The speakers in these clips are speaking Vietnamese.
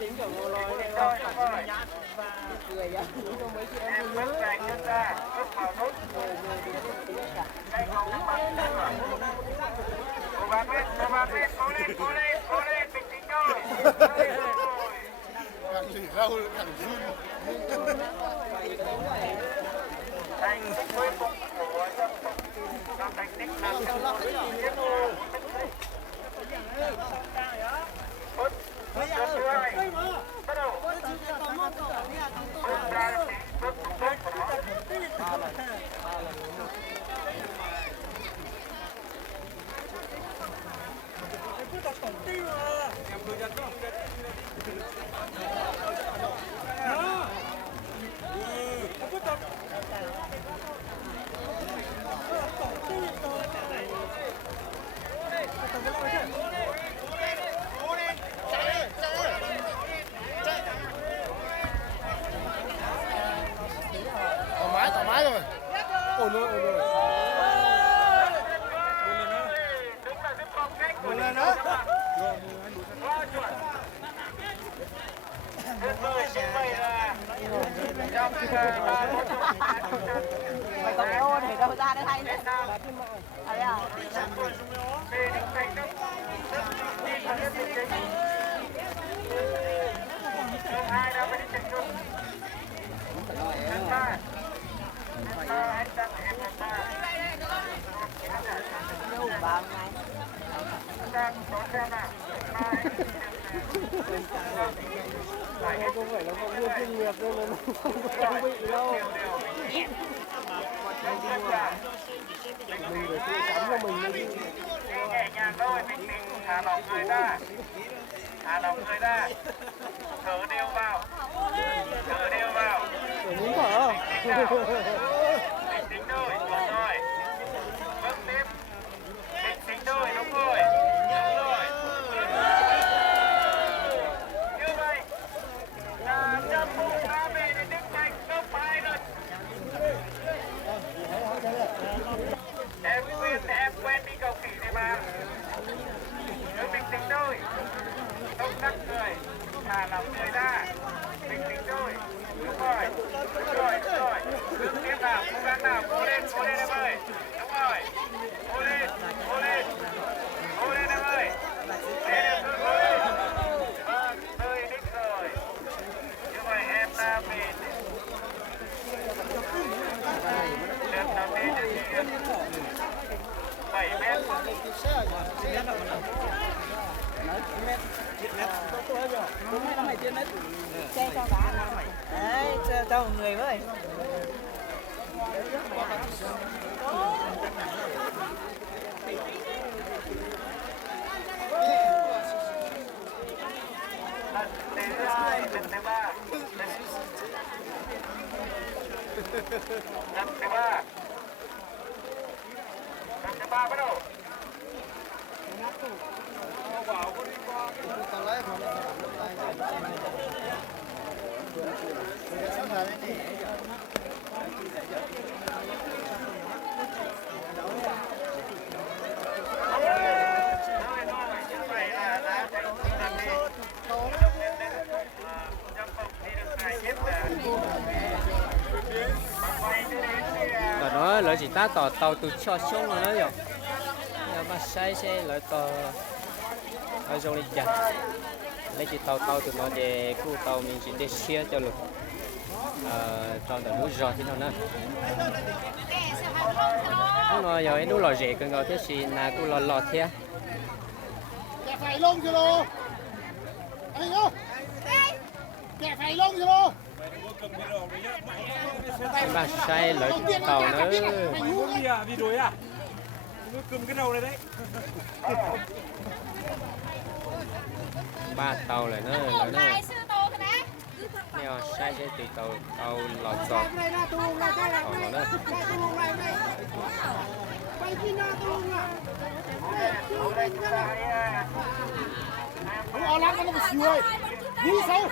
tính kiểu ngồi nói cười á, cho mấy chị em bước dài chân ra, bước vào nút. Đây không các bạn. Cố gắng lên, cố lên, bình tĩnh thôi. Càng lì rau càng run. Thành tích cuối cùng của dân tộc là thành tích là tiếp theo. Bước thứ hai, bắt đầu. Bước ra bước của nó. Thoải mái rồi. Ổn rồi. Ổn lên nữa. Tuyệt vời, như vậy là trong mày có cái ô để đâu ra đây hay đấy. Đấy à. về những thành công rất chính. Chương 2 đã phải đi trận chung. Chương 3. Anh đang em Đâu bao ngày. đang có xem nào. Không phải là phóng viên chuyên nghiệp đâu, nó không bị đâu. Mình phải tự cắm cho mình đi. Nhẹ nhàng thôi, mình thả lỏng người ra. Thở đều vào. Phải muốn thở. Bình tĩnh thôi, đúng rồi. Bước tiếp. Bình tĩnh thôi, đúng rồi. Như vậy là Trâm Phụng đã về đến đích thành top 2 rồi. Em quen đi cầu khỉ này mà. Cứ bình tĩnh thôi. Không đắc người. Thả lỏng người ra. Bình tĩnh thôi. Đúng rồi. Bước tiếp nào, cố gắng nào, cố lên em ơi. Đúng rồi. Cố lên em ơi. Cố lên. Nơi đích rồi. Như vậy em đã về. Lượt đầu tiên là 7 mét. Xe cho cả. Đấy, cho một người với. Lần thứ ba. Lần thứ ba bắt đầu. Đó nó lợi chỉ ta tàu từ cho xuống rồi đó rồi. Giờ mà sai xe lợi tàu ở trong này chả. Lấy chỉ tàu từ nó để khu tàu mình chỉ để xe cho lực. Tàu từ núi giò thế nào nữa. Nó giờ nó lò rẻ cần gọi thế gì là cũng lò thế. Kẻ phải lông chứ lô. Anh ơi. Kẻ phải lông chứ lô. Mà sai lợi tàu nữa. Vì đuổi à? Nó cầm cái đầu này đấy. 3 tàu lại nữa. Nè, sai sẽ từ tàu lọt giọt. Còn nó nữa. Nó lắm nó một xíu ơi. Đi sao?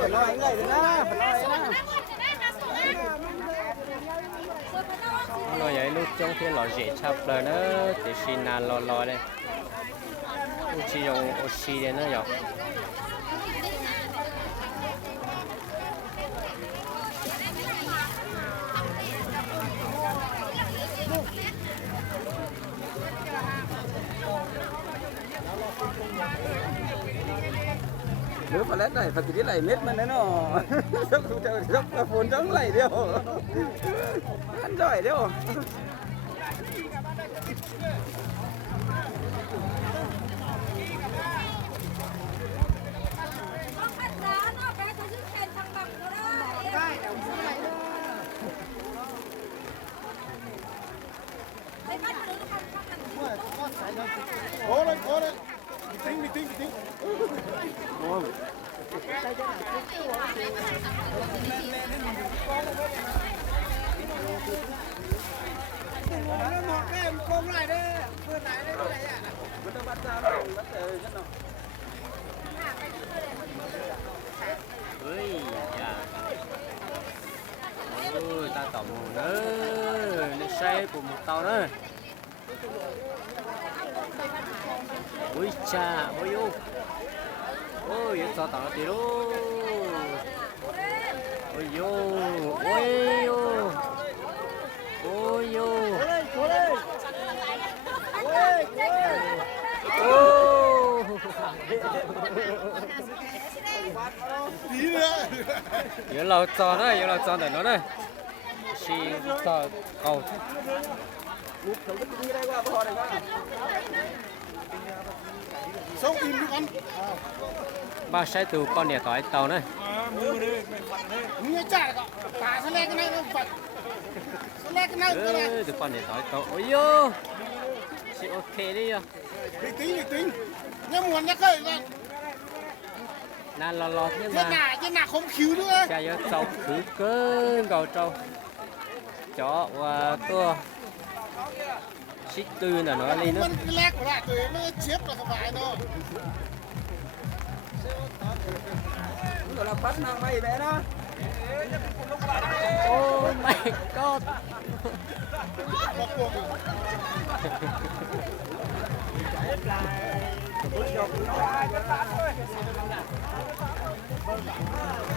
phải lo anh này nữa phải lo anh á nó vậy lúc trong khi lò dễ chập rồi nó thì xin là lò đây lúc chỉ dùng oxy đây nó rồi nếu mà lết này phải cái này mết mà nó dốc phun chống này điêu ăn giỏi điêu cố lên bình tĩnh ơi dạ ôi ta tổng nữa nó xe của một tàu nữa ôi cha ôi ô ôi cho tàu nó tí luôn ôi yo ôi yo ôi yo ô tí nữa giờ là cho nó giờ là cho để nó đây xì cho cầu xong im nước ăn ba sai từ con nhà tỏi tàu này mưa đây mặn đây nghe chả cả cả sẽ lên cái này nó phải sẽ lên cái này từ con nhà tỏi tàu ôi yo chị ok đi à bình tĩnh nhưng muốn nhắc cái này nan lo nhưng trên nào không cứu nữa cha nhớ trâu khử cơn cầu trâu chó và tua xích tư là nó lên nữa cái lek của lại tụi nó chếp là không phải đâu gọi là bắt nàng mày bé đó oh my god Hãy subscribe cho kênh Ghiền Mì Gõ để không bỏ lỡ những video hấp dẫn